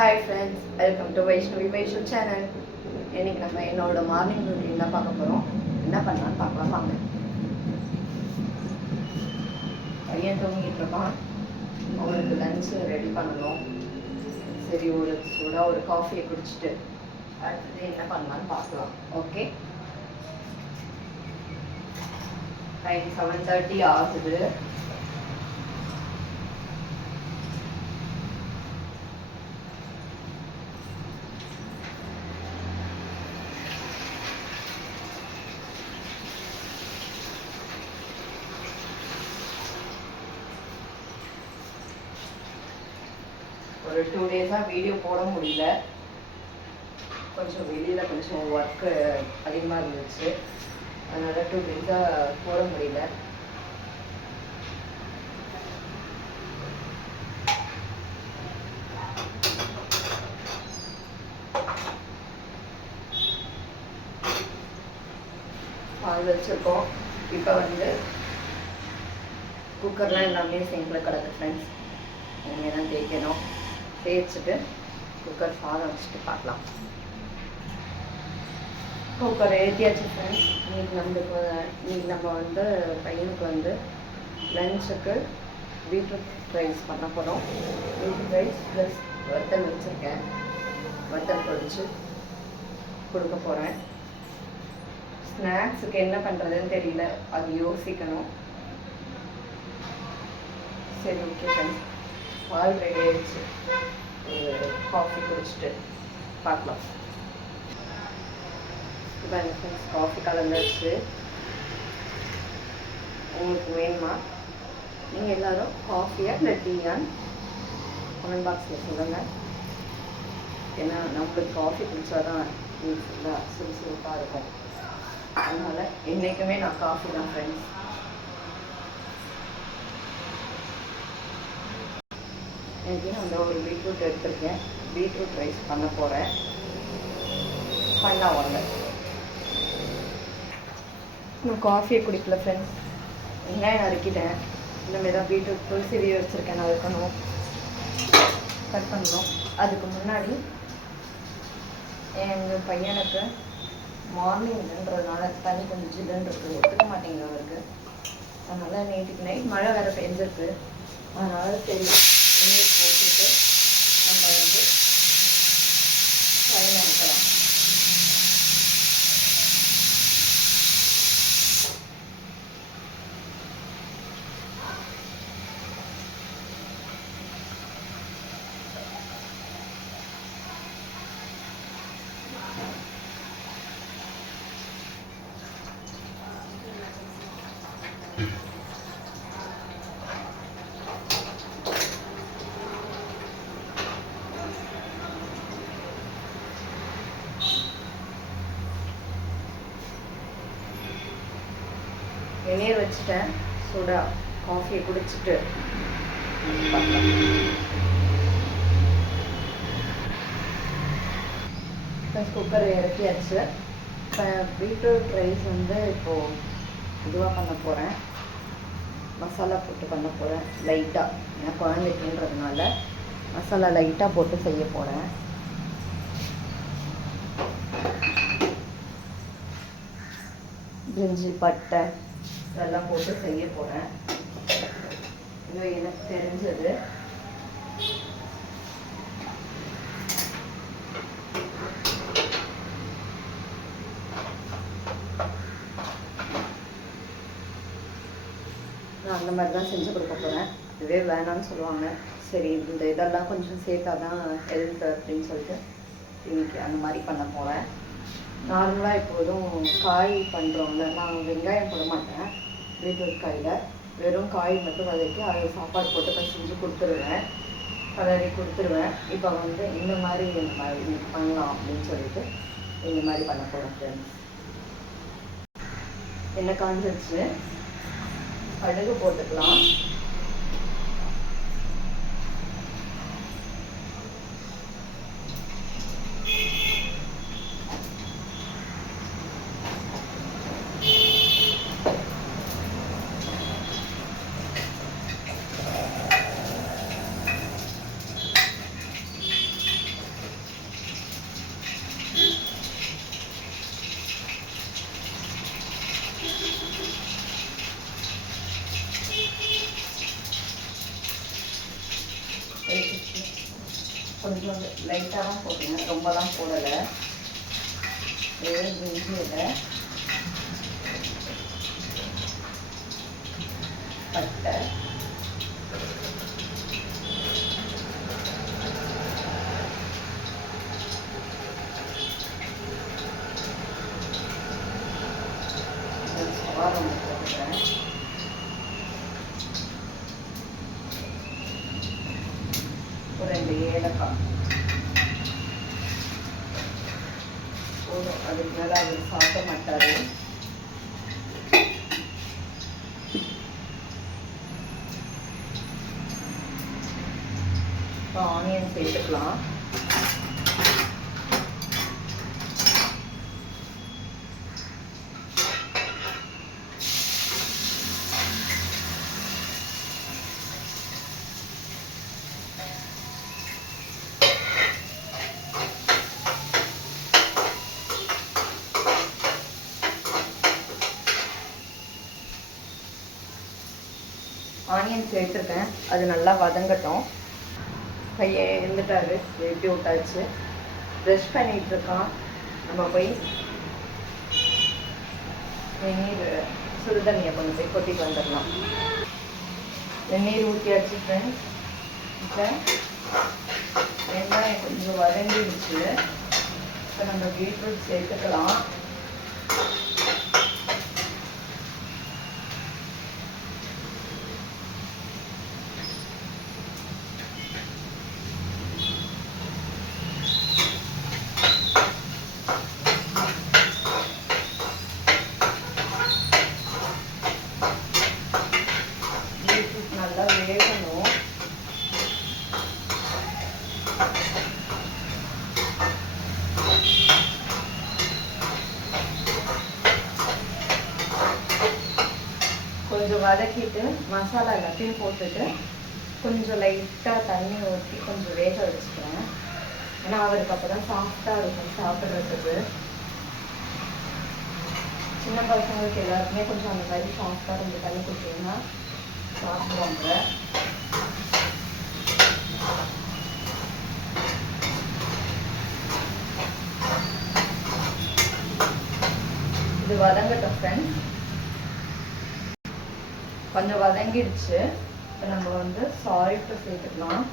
Hi friends, welcome to Vaishnavi Vaishnav channel. இன்னைக்கு நம்ம என்னோட மார்னிங் ரூட்டீன் தான் பார்க்க போகிறோம். என்ன பண்ணலான்னு பார்க்கலாம் வாங்க. பையன் தூங்கிட்டு இருக்கான். அவனுக்கு லஞ்ச் ரெடி பண்ணணும். சரி ஒரு சூடாக ஒரு காஃபியை குடிச்சிட்டு அடுத்தது என்ன பண்ணலான்னு பார்க்கலாம். ஓகே, டைம் 7:30 ஆகுது. ஒரு 2 டேஸாக வீடியோ போட முடியல. கொஞ்சம் வெளியில் கொஞ்சம் ஒர்க்கு அதிகமாக இருந்துச்சு, அதனால் 2 டேஸாக போட முடியல. பால் வச்சுருக்கோம். இப்போ குக்கர்லாம் எல்லாமே சிங்கில் கிடக்கு ஃப்ரெண்ட்ஸ். இனிமேல் தான் தேய்க்கணும். தேய்ச்சிட்டு குக்கர் சாதம் வச்சுட்டு பார்க்கலாம். குக்கர் ஏற்றியாச்சு ஃப்ரெண்ட்ஸ். இன்னைக்கு நம்ம பையனுக்கு லஞ்சுக்கு பீட்ரூட் ரைஸ் பண்ண போகிறோம். பீட்ரூட் ரைஸ் ப்ளஸ் வத்தல் வச்சுருக்கேன். வத்தல் பொரிச்சு கொடுக்க போகிறேன். ஸ்நாக்ஸுக்கு என்ன பண்ணுறதுன்னு தெரியல, அது யோசிக்கணும். சரி ஓகே ஃப்ரெண்ட்ஸ், பால் ரெடி ஆகிடுச்சு. காஃபி குடிச்சிட்டு பார்க்கலாம். இப்போ ஃப்ரெண்ட்ஸ் காஃபி கலந்துருச்சு. உங்களுக்கு வேணுமா? நீங்கள் எல்லோரும் காஃபியா இல்லை டீயான்னு கமெண்ட் பாக்ஸில் சொல்லுங்கள். ஏன்னா நம்மளுக்கு காஃபி குடித்தா தான் ஃபுல்லாக சுறுசுறுப்பாக இருக்கும். அதனால் என்றைக்குமே நான் காஃபி தான் ஃப்ரெண்ட்ஸ். எனக்கு நான் ஒரு பீட்ரூட் எடுத்துருக்கேன். பீட்ரூட் ரைஸ் பண்ண போகிறேன். பண்ணலாம் வாங்க. நான் காஃபியை குடிக்கல ஃப்ரெண்ட்ஸ். வெங்காயம் நறுக்கிட்டேன். இனிமேல் தான் பீட்ரூட் துளசி வச்சுருக்கேன், நறுக்கணும், கட் பண்ணணும். அதுக்கு முன்னாடி எங்கள் பையனுக்கு மார்னிங்ன்றதுனால தண்ணி கொஞ்சம் ஜில்லுன்னு இருக்குது, ஒத்துக்க மாட்டேங்குது அவருக்கு. அதனால் நேற்றுக்கு நைட் மழை வேறு பெஞ்சிருக்கு. அதனால் சரி எண்ணெய் போட்டுட்டு நம்ம ஃபைன் அனுப்பலாம். வெந்நீர் வச்சுட்டேன். சூடாக காஃபியை குடிச்சிட்டு குக்கரை இறக்கியாச்சு. இப்போ பீட்ரூட் ரைஸ் இப்போது இதுவாக பண்ண போகிறேன். மசாலா போட்டு பண்ண போகிறேன் லைட்டாக. ஏன்னா குழந்தைக்குன்றதுனால மசாலா லைட்டாக போட்டு செய்ய போகிறேன். இஞ்சி பட்டை இதெல்லாம் போட்டு செய்ய போகிறேன். இது எனக்கு தெரிஞ்சது. நான் அந்த மாதிரி தான் செஞ்சு கொடுக்க போகிறேன். இதுவே வேணான்னு சொல்லுவாங்க. சரி இந்த இதெல்லாம் கொஞ்சம் சேர்த்தா தான் ஹெல்த் அப்படின்னு சொல்லிட்டு இன்னைக்கு அந்த மாதிரி பண்ண போகிறேன். நார்மலாக எப்போதும் காய் பண்ணுறோம்ல, நான் வெங்காயம் போட மாட்டேன். பீட்ரூட் காயில் வெறும் காய் மட்டும் வதக்கி அதை சாப்பாடு போட்டு செஞ்சு கொடுத்துருவேன், கலரி கொடுத்துருவேன். இப்போ இந்த மாதிரி பண்ணலாம் அப்படின்னு சொல்லிட்டு இந்த மாதிரி பண்ண போகிறேன் ஃப்ரெண்ட்ஸ். எண்ணெய் காஞ்சிருச்சு, கடுகு போட்டுக்கலாம். கொஞ்சம் லைட்டாக தான் போட்டுங்க, ரொம்பலாம் போடலை. இஞ்சியில் பட்டை, சவாரம் போட்டுக்கிறேன். ஒரு 2 ஏலக்காய் போதும். அதுக்கு மேலே அவர் சாப்பிட மாட்டார். இப்போ ஆனியன் சேர்த்துக்கலாம். ஆனியன் சேர்த்துருக்கேன், அது நல்லா வதங்கட்டும். பையன் எழுந்துட்டாரு, எழுப்பி விட்டாச்சு. ப்ரெஷ் பண்ணிகிட்டு இருக்கான். நம்ம போய் வெந்நீர் சுடுதண்ணியை கொண்டு போய் கொட்டிட்டு வந்துடலாம். வெந்நீர் ஊற்றியாச்சு ஃப்ரெண்ட்ஸ். இப்போ வெங்காயம் கொஞ்சம் வதங்கிடுச்சு. இப்போ நம்ம பீட்ரூட் சேர்த்துக்கலாம். நல்லா வேகணும். கொஞ்சம் வதக்கிட்டு மசாலா எல்லாத்தையும் போட்டுட்டு கொஞ்சம் லைட்டாக தண்ணி ஊற்றி கொஞ்சம் வேக வச்சுக்கிறேன். ஏன்னா அவருக்கு அப்போ தான் சாஃப்டாக இருக்கும் சாப்பிட்றதுக்கு. சின்ன பசங்களுக்கு எல்லாருக்குமே கொஞ்சம் அந்த மாதிரி சாஃப்டாக கொஞ்சம் தண்ணி கொடுத்தீங்கன்னா சாப்பிடுவாங்க. இது வதங்கட்டும் ஃப்ரெண்ட்ஸ். கொஞ்சம் வதங்கிடுச்சு. இப்போ நம்ம வந்து சால்ட்டு சேர்த்துக்கலாம்.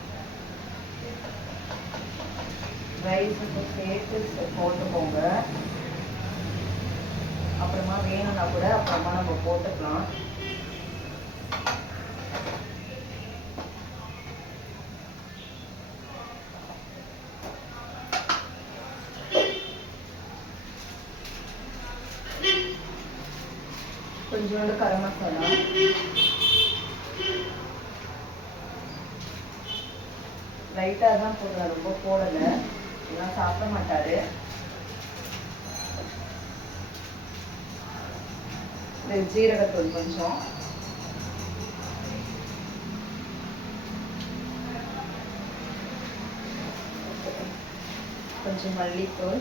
ரைஸுக்கு சேர்த்து போட்டுக்கோங்க. அப்புறமா வேணும்னா கூட அப்புறமா நம்ம போட்டுக்கலாம். கொஞ்சோண்டு கரம் மசாலா, லைட்டாக தான் போடுறேன், ரொம்ப போடலை, எல்லாம் சாப்பிட மாட்டாரு. ஜீரகத்தூள் கொஞ்சம், கொஞ்சம் மல்லித்தூள்,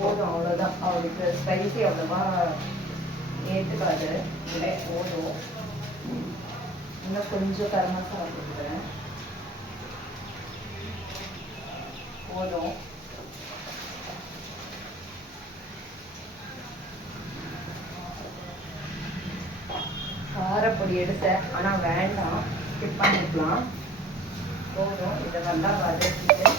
போதும். அவ்வளோதான். அவருக்கு ஸ்பைசி அவ்வளோவா ஏற்றுக்காது, இல்லை போதும். இன்னும் கொஞ்சம் கரம் மசாலா போட்டுக்கிறேன், போதும். காரப்பொடி எடுத்தேன், ஆனால் வேண்டாம், ஸ்கிப் பண்ணிக்கலாம். போதும். இதை நல்லா வதக்கிட்டு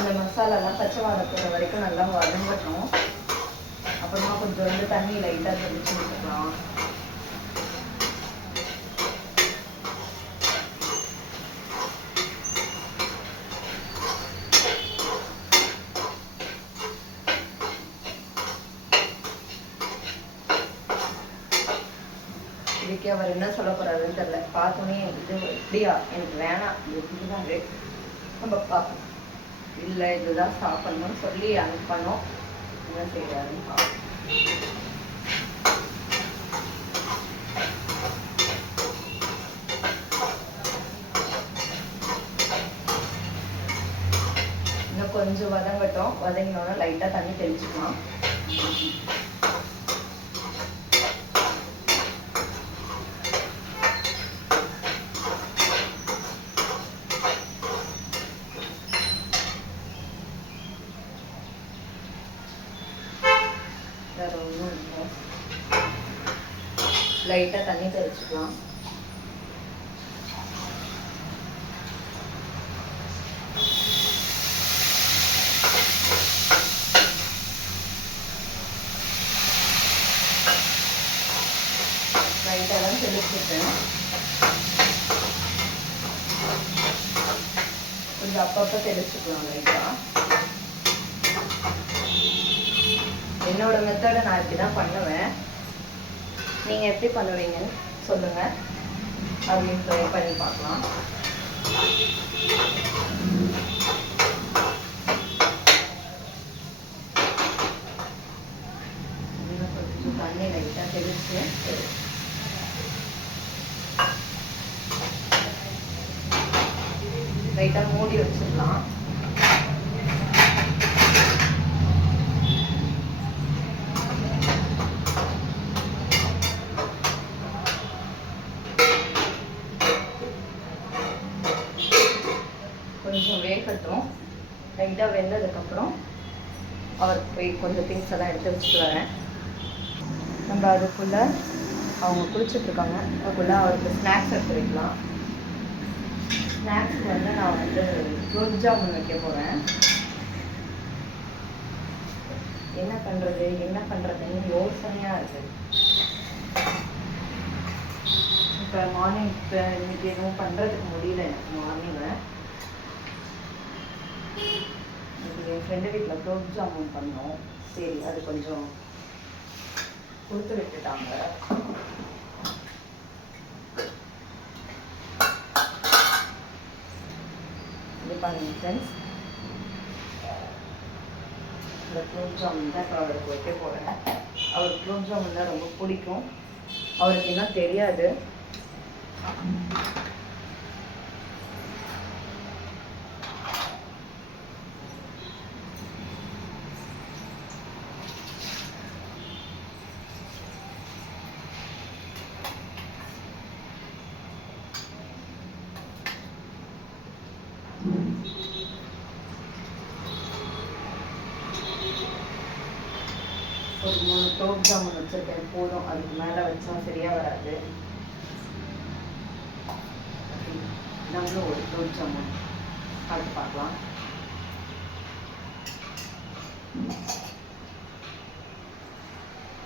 இந்த மசாலாலாம் பச்சை வாடை போகிற வரைக்கும் நல்லா வதங்கட்டும். அப்புறமா கொஞ்சம் வந்து தண்ணி லைட்டாக தெளிச்சு விட்டுக்கலாம். இதுக்கே அவர் என்ன சொல்ல போறாருன்னு தெரியல. பார்த்தோன்னே இது இப்படியா, எனக்கு வேணாம், இதுதான் நம்ம பார்க்கணும். இல்லை இதுதான் சாப்பிடணும்னு சொல்லி அனுப்பணும். என்ன செய்யறாருன்னு பார்க்கணும். இன்னும் கொஞ்சம் வதங்கட்டும். வதங்கினோன்னா லைட்டாக தண்ணி தெளிச்சுக்கலாம். வேற ஒன்றும் இல்லை, லைட்டாக தண்ணி தெளிச்சுக்கலாம். லைட்டாக தான் தெளிச்சுட்டேன். கொஞ்சம் அப்பப்போ தெளிச்சுக்கலாம் லைட்டாக. என்னோட மெத்தடை நான் இப்படி தான் பண்ணுவேன். நீங்கள் எப்படி பண்ணுவீங்கன்னு சொல்லுங்கள், அப்படின்னு ட்ரை பண்ணி பார்க்கலாம். இன்னும் கொஞ்சம் தண்ணி லைட்டாக தெளிச்சு லைட்டாக மூடி வச்சிடலாம். கொஞ்சம் வேகட்டும். லைட்டாக வெந்ததுக்கப்புறம் அவருக்கு போய் கொஞ்சம் திங்ஸ் எல்லாம் எடுத்து வச்சுட்டு வரேன். நம்ம அதுக்குள்ளே அவங்க குளிச்சுட்ருக்காங்க, அதுக்குள்ளே அவருக்கு ஸ்நாக்ஸ் எடுத்து வைக்கலாம். ஸ்நாக்ஸ்க்கு வந்து நான் வந்து குலோப் ஜாமுன் வைக்க போகிறேன். என்ன பண்ணுறதுன்னு யோசனையாக இருக்குது. இப்போ மார்னிங் இன்னைக்கு எதுவும் பண்ணுறதுக்கு முடியல எனக்கு. மார்னிங்கில் என் ஃப்ரெண்டு வீட்டில் குலோப் ஜாமுன் பண்ணோம். சரி, அது கொஞ்சம் கொடுத்து விட்டுட்டாங்க. இது பாருங்க ஃப்ரெண்ட்ஸ், இந்த குலோப் ஜாமுன் தான் இப்போ அவருக்கு வைக்க போகிறேன். அவருக்கு குலோப் ஜாமுன் தான் ரொம்ப பிடிக்கும். அவருக்கு இன்னும் தெரியாது. ஒரு 3 குலோப் ஜாமுன் வச்சுருக்கேன், போதும். அதுக்கு மேலே வச்சா சரியாக வராது. நம்மளும் ஒரு குலோப் ஜாமுன் சாப்பிட்டு பார்க்கலாம்.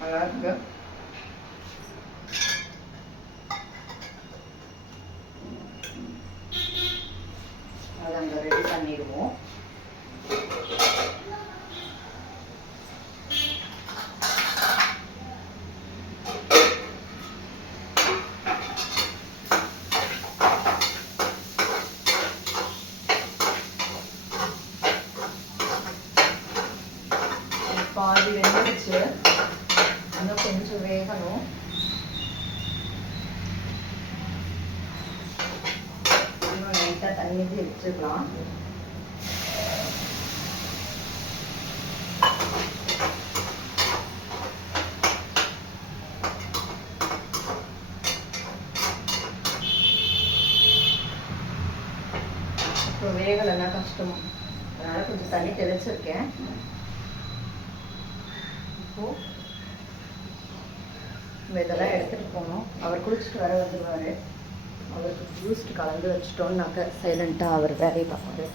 நல்லா இருக்கு. அதை அங்கே ரெடி பண்ணிடுவோம். பாதி வெந்துடுச்சு, இன்னும் கொஞ்சம் வேகணும். இன்னும் லைட்டாக தண்ணி வச்சுக்கலாம். இப்போ வேகலைன்னா கஷ்டம், அதனால் கொஞ்சம் தண்ணி தெளிச்சிருக்கேன். இப்போது நம்ம இதெல்லாம் எடுத்துகிட்டு போகணும். அவர் குளிச்சுட்டு வர வந்துடுவார். அவருக்கு பூஸ்ட் கலந்து வச்சுட்டோன்னாக்க சைலண்ட்டாக அவர் வேலையை பார்ப்பாரு.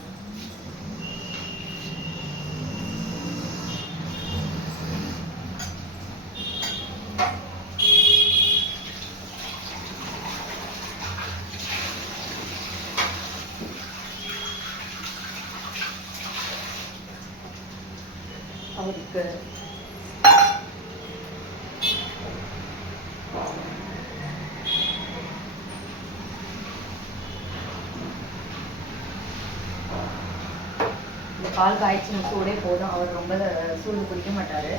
அவருக்கு இந்த பால் காய்ச்சின சூடே போதும். அவர் ரொம்ப சூடு குடிக்க மாட்டார்.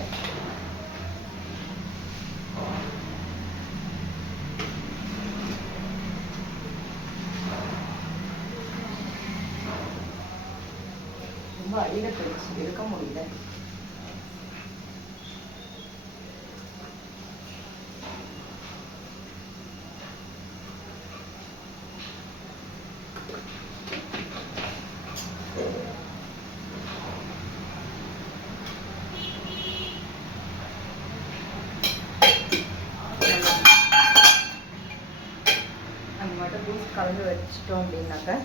ரொம்ப அடியில் போயிடுச்சு, எடுக்க முடியல. நம்ம மட்டும் பூஸ்ட் கலந்து வச்சிட்டோம் அப்படின்னாக்க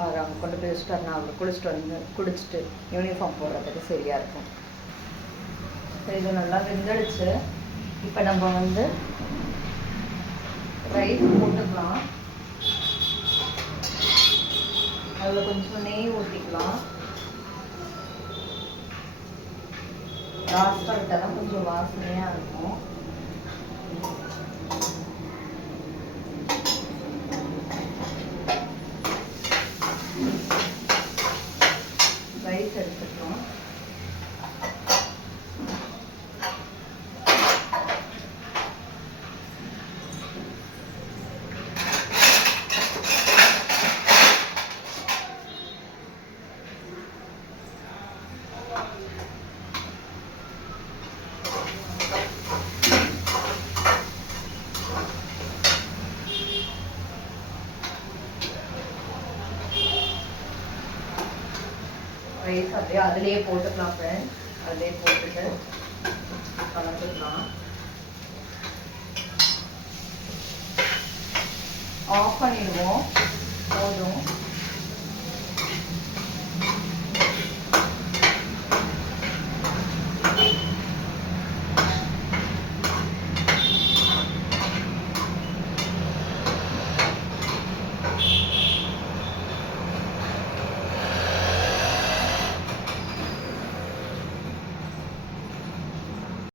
அவர் அவங்க கொண்டு போய் வச்சுட்டு நான் அவர் குடிச்சிட்டு யூனிஃபார்ம் போடுறதுக்கு சரியாக இருக்கும். ஸோ இது நல்லா வெந்துடுச்சு. இப்போ நம்ம வந்து ரைஸ் போட்டுக்கலாம். அதில் கொஞ்சம் நெய் ஊற்றிக்கலாம். லாஸ்ட்டாக விட்டால் தான் கொஞ்சம் வாசனையாக இருக்கும். ரைஸ் எடுத்துக்கலாம். ரைஸ் அப்படியே அதிலேயே போட்டுக்கலாம் ஃப்ரெண்ட்ஸ். அதிலே போட்டுட்டு கலந்துக்கலாம். ஆஃப் பண்ணிடுவோம். போதும்.